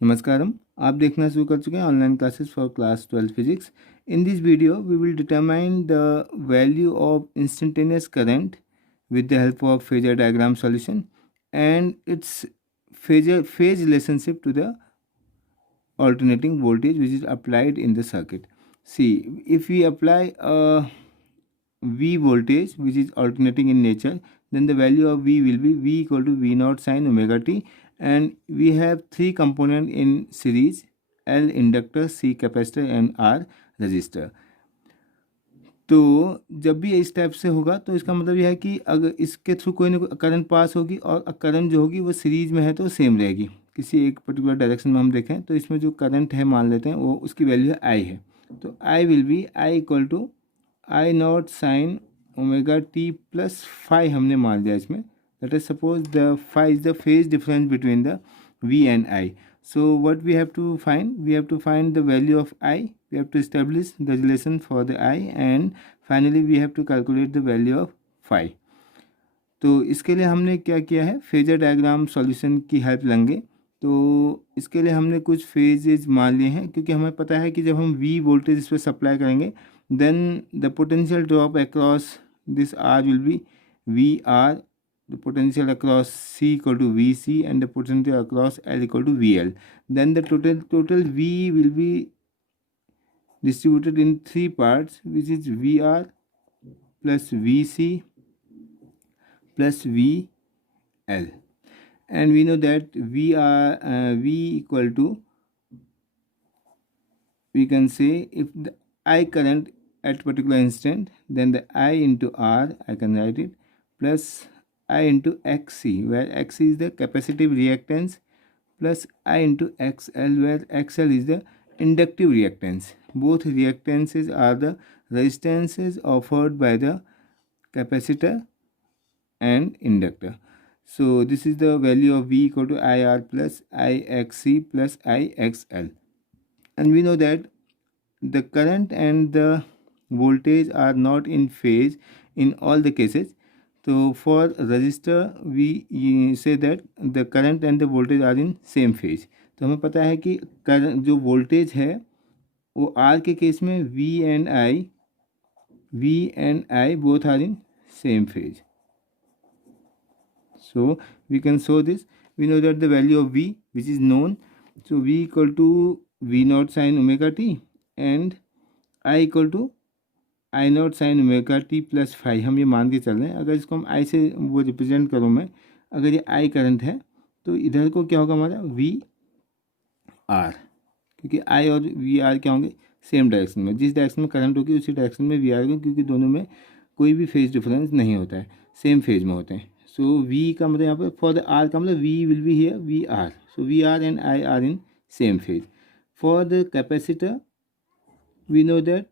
नमस्कारम, आप देखना शुरू कर चुके हैं online classes for class 12 physics. In this video we will determine the value of instantaneous current with the help of phasor diagram solution and its phase relationship to the alternating voltage which is applied in the circuit. See, if we apply a V voltage which is alternating in nature, then the value of V will be V equal to V naught sin omega t, and we have three component in series: L inductor, C capacitor and R resistor. तो जब भी इस type से होगा तो इसका मतलब यह है कि अगर इसके थ्रू कोई ना कोई करंट पास होगी और करंट जो होगी वो सीरीज में है तो सेम रहेगी। किसी एक पर्टिकुलर डायरेक्शन में हम देखें तो इसमें जो करंट है मान लेते हैं वो उसकी वैल्यू है आई है, तो I will be I equal to I naught sine omega t plus phi हमने मान लिया इसमें। That is suppose the phi is the phase difference between the V and I. So what we have to find? We have to find the value of I. We have to establish the relation for the I, and finally we have to calculate the value of phi. तो इसके लिए हमने क्या किया है, phasor diagram solution की help लेंगे। तो इसके लिए हमने कुछ फेजेज मान लिए हैं, क्योंकि हमें पता है कि जब हम V वोल्टेज इस पर सप्लाई करेंगे then the potential drop across this R will be VR, the potential across C equal to VC, and the potential across L equal to VL. Then the total V will be distributed in three parts, which is VR plus VC plus VL. And we know that V equal to, we can say, if the I current at particular instant, then the I into R, I can write it, plus I into XC, where XC is the capacitive reactance, plus I into XL, where XL is the inductive reactance. Both reactances are the resistances offered by the capacitor and inductor. So this is the value of V equal to IR plus IXC plus IXL. And we know that the current and the voltage are not in phase in all the cases. So for resistor we say that the current and the voltage are in same phase. तो हमें पता है कि current जो voltage है वो R के case में V and I both are in same phase. So we can show this. We know that the value of V, which is known, so V equal to V naught sin omega t and I equal to I naught sine omega t plus phi, हम ये मान के चल रहे हैं। अगर इसको हम आई से वो रिप्रेजेंट करूँ मैं, अगर ये आई करंट है तो इधर को क्या होगा हमारा वी आर, क्योंकि आई और वी आर क्या होंगे सेम डायरेक्शन में। जिस डायरेक्शन में करंट होगी उसी डायरेक्शन में वी आर होगी, क्योंकि दोनों में कोई भी फेज डिफरेंस नहीं होता है, सेम फेज में होते हैं। सो वी का मतलब यहाँ पर फॉर द आर का मतलब V will be here V R, so V R and I are in same phase. For the capacitor we know that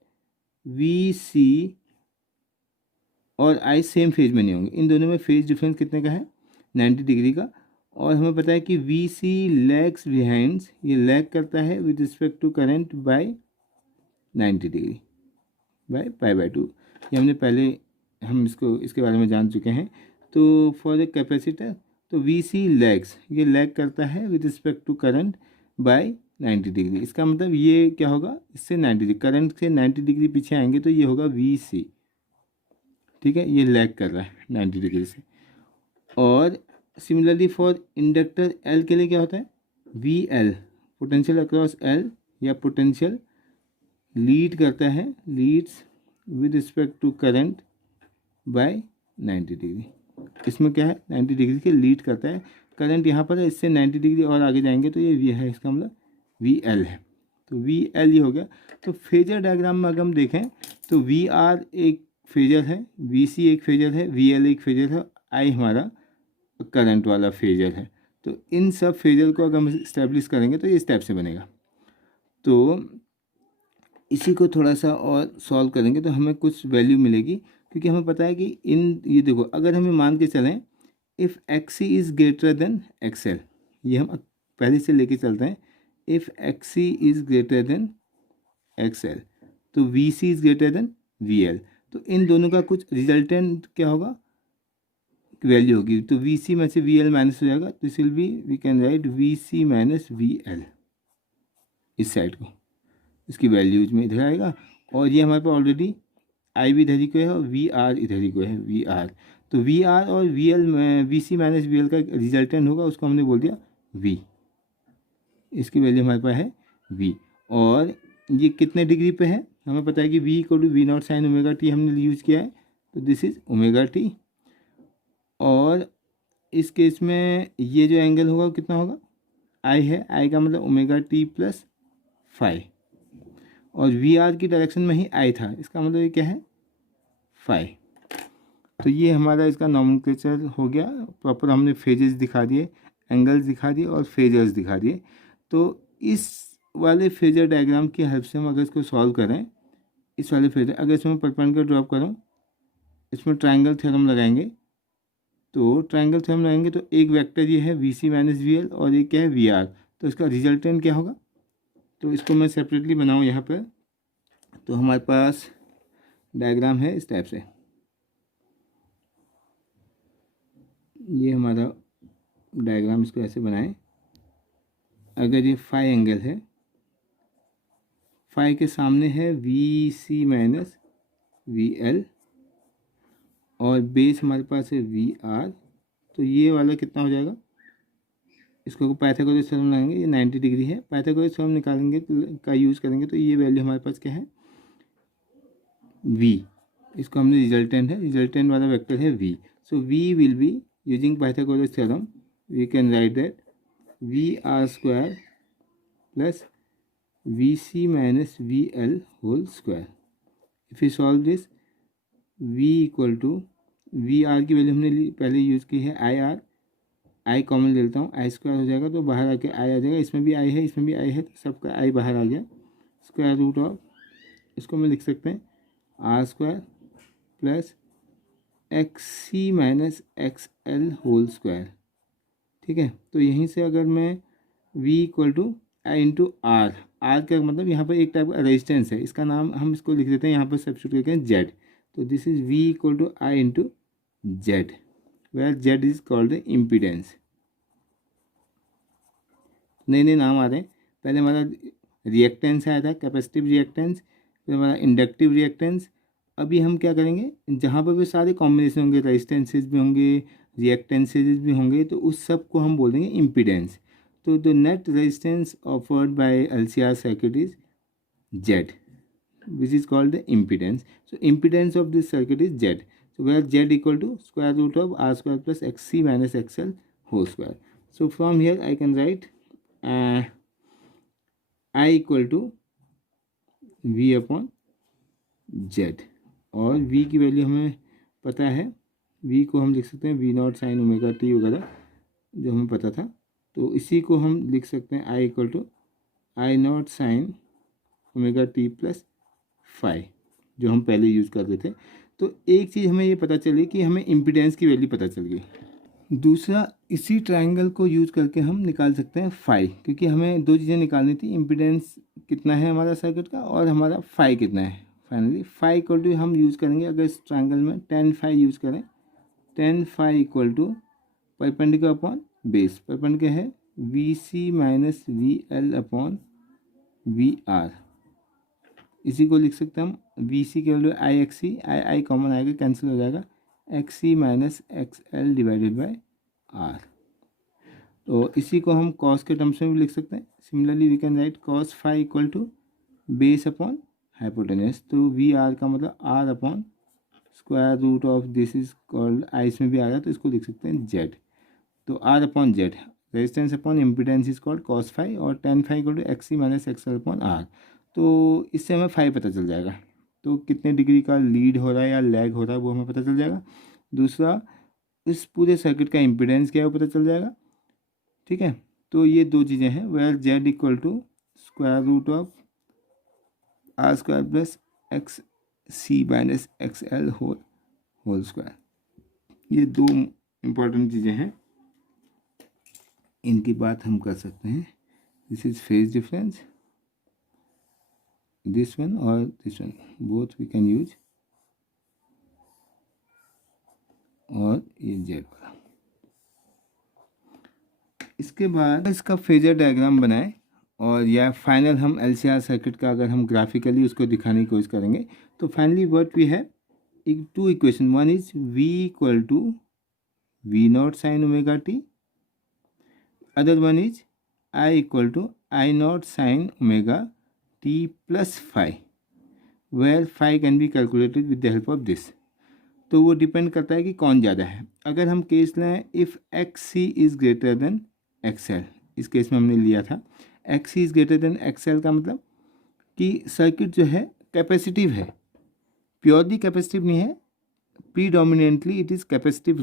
V C और आई सेम फेज में नहीं होंगे, इन दोनों में फेज डिफरेंस कितने का है 90 डिग्री का। और हमें पता है कि वी सी लैग्स बिहाइंड, ये लैग करता है with respect to current by 90 degree by pi by 2। ये हमने पहले हम इसके बारे में जान चुके हैं। तो फॉर द कैपेसिटर तो वी सी लैग्स, ये लैग करता है with respect to current by 90 degree. इसका मतलब ये क्या होगा, इससे 90 डिग्री, करंट से 90 डिग्री पीछे आएंगे तो ये होगा वी सी, ठीक है, ये लैग कर रहा है 90 डिग्री से। और सिमिलरली फॉर इंडक्टर एल के लिए क्या होता है V L, potential across L, या पोटेंशियल लीड करता है, leads with respect to current by 90 degree. इसमें क्या है 90 डिग्री के लीड करता है, करंट यहाँ पर है, इससे 90 डिग्री और आगे जाएंगे तो ये वी है, इसका मतलब वी एल है। तो वी एल ये हो गया। तो फेजर डायग्राम में अगर हम देखें तो वी आर एक फेजर है, वी सी एक फेजर है, वी एल एक फेजर है, आई हमारा करंट वाला फेजर है। तो इन सब फेजर को अगर हम इस्टेब्लिश करेंगे तो ये इस टाइप से बनेगा। तो इसी को थोड़ा सा और सॉल्व करेंगे तो हमें कुछ वैल्यू मिलेगी, क्योंकि हमें पता है कि इन ये देखो अगर हमें मान के चलें if X C is greater than XL, ये हम पहले से लेके चलते हैं। If X C is greater than XL तो V C is greater than V L, तो इन दोनों का कुछ रिजल्टेंट क्या होगा वैल्यू होगी। तो वी सी में से वी एल माइनस हो जाएगा, तो this will be, we can write V C minus V L. इस साइड को, इसकी वैल्यूज में इधर आएगा। और ये हमारे पास ऑलरेडी आई भी इधर ही को है और वी आर इधर ही को है, वी आर। तो वी आर और V L V C minus V L का रिजल्टेंट होगा, उसको हमने बोल दिया वी। इसकी वैल्यू हमारे पास है वी। और ये कितने डिग्री पे है, हमें पता है कि V equal to V naught sine omega t हमने यूज़ किया है, तो दिस इज ओमेगा टी। और इस केस में ये जो एंगल होगा वो कितना होगा, आई है, आई का मतलब ओमेगा टी प्लस फाई। और वी आर की डायरेक्शन में ही आई था, इसका मतलब ये क्या है, फाई। तो ये हमारा इसका नॉमेनक्लेचर हो गया प्रॉपर। हमने फेजेस दिखा दिए, एंगल्स दिखा दिए और फेजर्स दिखा दिए। तो इस वाले फेजर डायग्राम की हेल्प से हम अगर इसको सॉल्व करें, इस वाले फेजर, अगर इसमें परपेंडिकुलर ड्रॉप करूँ, इसमें ट्रायंगल थ्योरम लगाएंगे। तो ट्रायंगल थ्योरम लगाएंगे तो एक वेक्टर ये है V C minus V L और एक क्या है वी आर, तो इसका रिजल्टेंट क्या होगा। तो इसको मैं सेपरेटली बनाऊँ यहाँ पर। तो हमारे पास डायग्राम है इस टाइप से, ये हमारा डायग्राम, इसको ऐसे बनाएं। अगर ये फाई एंगल है, फाई के सामने है V C minus V L और बेस हमारे पास है वी आर, तो ये वाला कितना हो जाएगा, इसको पाइथागोरस थ्योरम लगाएंगे, ये 90 डिग्री है, पाइथागोरस थ्योरम निकालेंगे का यूज़ करेंगे, तो ये वैल्यू हमारे पास क्या है v। इसको हमने रिजल्टेंट है, रिजल्टेंट वाला वेक्टर है v। So v will be using Pythagoras theorem we can write that V R square plus V C minus V L whole square. If you solve this, v equal to V R की value हमने पहले use की है I R, I common ले लेता हूँ, आई square हो जाएगा तो बाहर आके आई आ जाएगा, इसमें भी आई है इसमें भी आई है, तो सबका आई बाहर आ गया, स्क्वायर रूट ऑफ, इसको हम लिख सकते हैं R square plus X C minus X L whole square. ठीक है, तो यहीं से अगर मैं v equal to I into R, R का मतलब यहाँ पर एक टाइप का रेजिस्टेंस है, इसका नाम हम इसको लिख देते हैं यहाँ पर सब्स्टिट्यूट करके जेड। तो this is v equal to I into Z, where Z is called the impedance. नए नए नाम आ रहे हैं, पहले हमारा रिएक्टेंस आया था, कैपेसिटिव रिएक्टेंस, फिर हमारा इंडक्टिव रिएक्टेंस। अभी हम क्या करेंगे, जहाँ पर भी सारे कॉम्बिनेशन होंगे, रेजिस्टेंसेज भी होंगे, रिएक्टेंसेज भी होंगे, तो उस सब को हम बोलेंगे इम्पीडेंस। तो the net resistance offered by LCR circuit is Z, which is called the impedance. So impedance of this circuit is Z. So where Z equal to square root of R square plus XC minus XL whole square. So from here I can write I equal to V upon Z, और V की value हमें पता है, V को हम लिख सकते हैं V naught sine omega T वगैरह जो हमें पता था, तो इसी को हम लिख सकते हैं I equal to I naught sine omega t plus phi, जो हम पहले यूज़ कर रहे थे। तो एक चीज़ हमें ये पता चली कि हमें इम्पीडेंस की वैल्यू पता चल गई। दूसरा, इसी ट्रायंगल को यूज़ करके हम निकाल सकते हैं फाई, क्योंकि हमें दो चीज़ें निकालनी थी, इम्पीडेंस कितना है हमारा सर्किट का और हमारा फाई कितना है। फाइनली फाई इक्वल टू हम यूज़ करेंगे, अगर इस ट्रायंगल में टेन फाई यूज़ करें, tan phi equal to perpendicular upon base, perpendicular है V C minus V L upon V R. इसी को लिख सकते हैं हम वी सी के value I X C, I I common आएगा, कैंसिल हो जाएगा, X C minus X L divided by R. तो इसी को हम कॉस के टर्म्स में भी लिख सकते हैं। Similarly we can write cos phi equal to base upon hypotenuse, तो वी आर का मतलब R upon square root of this is called, I इसमें भी आ रहा है तो इसको लिख सकते हैं जेड। तो R upon Z, resistance upon impedance is called cos phi, और tan phi equal to X C minus X L upon R. तो इससे हमें फाई पता चल जाएगा, तो कितने डिग्री का लीड हो रहा है या लैग हो रहा है वो हमें पता चल जाएगा। दूसरा, इस पूरे सर्किट का इम्पीडेंस क्या है वो पता चल जाएगा। ठीक है, तो ये दो चीज़ें हैं, where Z equal to square root of R square plus X C minus X L whole square. ये दो इम्पॉर्टेंट चीज़ें हैं, इनकी बात हम कर सकते हैं। This is phase difference, this one or this one, both we can use, और ये जेड वाला। इसके बाद इसका फेजर डायग्राम बनाएं और या फाइनल हम LCR सर्किट का अगर हम ग्राफिकली उसको दिखाने की कोशिश करेंगे तो finally what we have two equation, one is V equal to V naught sine omega t, other one is I equal to I naught sine omega t plus phi, where phi can be calculated with the help of this. तो वो depend करता है कि कौन ज़्यादा है। अगर हम केस लें if XC is greater than XL, इस केस में हमने लिया था XC is greater than XL का मतलब कि सर्किट जो है कैपेसिटिव है, प्योरली कैपेसिटिव नहीं है, predominantly it is capacitive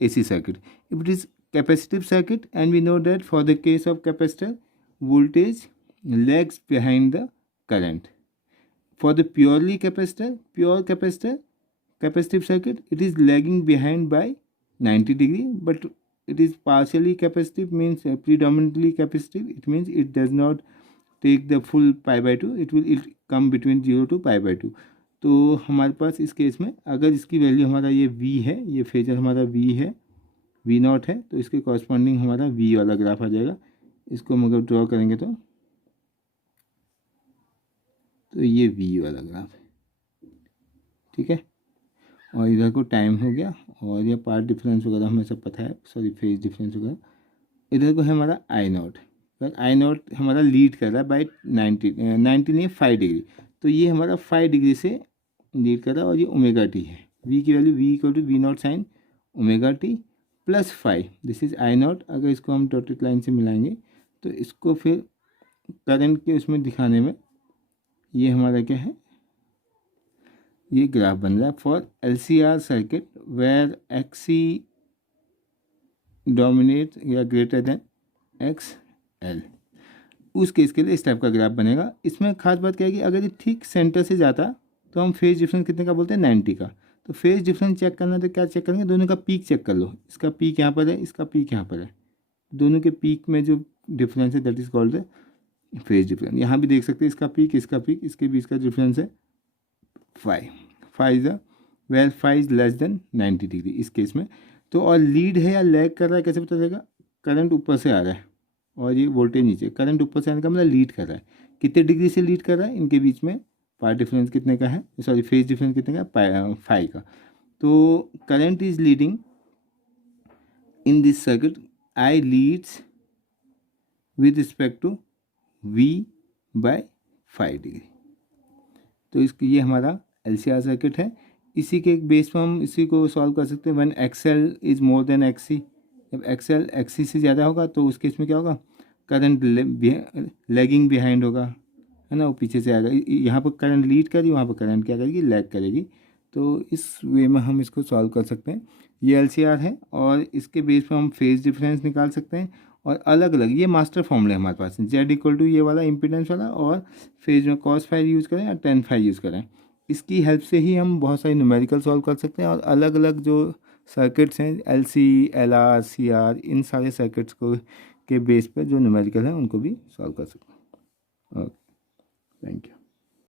AC circuit. If it is capacitive circuit, and we know that for the case of capacitor, voltage lags behind the current. For the pure capacitor, capacitive circuit, it is lagging behind by 90 degree, but it is partially capacitive, means predominantly capacitive. It means it does not take the full pi by 2, it come between 0 to pi by 2. तो हमारे पास इस case में अगर इसकी value हमारा ये V है, ये फेजर हमारा V है, V नॉट है, तो इसके कॉरस्पॉन्डिंग हमारा V वाला ग्राफ आ जाएगा। इसको हम अगर ड्रॉ करेंगे तो ये V वाला ग्राफ है, ठीक है। और इधर को टाइम हो गया, और ये पार्ट डिफरेंस वगैरह हमें सब पता है, सॉरी फेज डिफरेंस वगैरह। इधर को है हमारा I नॉट, पर I नॉट हमारा लीड कर रहा है बाई 90 नहीं 5 डिग्री, तो ये हमारा 5 डिग्री से लीड कर रहा है, और ये ओमेगा टी है। V की value V equal to V naught sine omega t plus 5, this is I naught. अगर इसको हम डॉटेड लाइन से मिलाएंगे तो इसको फिर करंट के उसमें दिखाने में ये हमारा क्या है, ये ग्राफ बन रहा है for LCR circuit where XC dominate या ग्रेटर देन XL। उस केस के लिए इस टाइप का ग्राफ बनेगा। इसमें खास बात क्या है कि अगर ये ठीक सेंटर से जाता तो हम फेज डिफरेंस कितने का बोलते हैं, 90 का। तो फेज डिफरेंस चेक करना तो क्या चेक करेंगे, दोनों का पीक चेक कर लो। इसका पीक यहाँ पर है, इसका पीक यहाँ पर है, दोनों के पीक में जो डिफरेंस है that is called the phase difference. यहाँ भी देख सकते हैं इसका पीक, इसके बीच का डिफरेंस है five is where five is less than 90 degree इस केस में। तो और लीड है या लैग कर रहा है कैसे पता चलेगा, करंट ऊपर से आ रहा है और ये वोल्टेज नीचे, करंट ऊपर से आने का मतलब लीड कर रहा है। कितने डिग्री से लीड कर रहा है, इनके बीच में पार्ट डिफरेंस कितने का है, सॉरी फेज डिफरेंस कितने का, 5 का। तो current is leading in this circuit, I leads with respect to V by 5 degree. तो इसकी ये हमारा LCR सर्किट है। इसी के बेस पर हम इसी को सॉल्व कर सकते हैं। When XL is more than XC, जब XL XC से ज़्यादा होगा तो उस केस में क्या होगा, करंट लैगिंग बिहाइंड होगा, है ना, वो पीछे से आएगा। यहाँ पर करंट लीड करेगी, वहाँ पर करंट क्या करेगी, लैग करेगी। तो इस वे में हम इसको सॉल्व कर सकते हैं। ये LCR है और इसके बेस पर हम फेज डिफरेंस निकाल सकते हैं। और अलग अलग ये मास्टर फॉर्मूला है हमारे पास, Z इक्वल टू ये वाला इम्पीडेंस वाला, और फेज में cos फाई यूज़ करें या tan फाई यूज़ करें। इसकी हेल्प से ही हम बहुत सारी न्यूमेरिकल सॉल्व कर सकते हैं। और अलग अलग जो सर्किट्स हैं LC, LR, CR, इन सारे सर्किट्स को के बेस पर जो न्यूमेरिकल है उनको भी सॉल्व कर सकते हैं। Okay, thank you.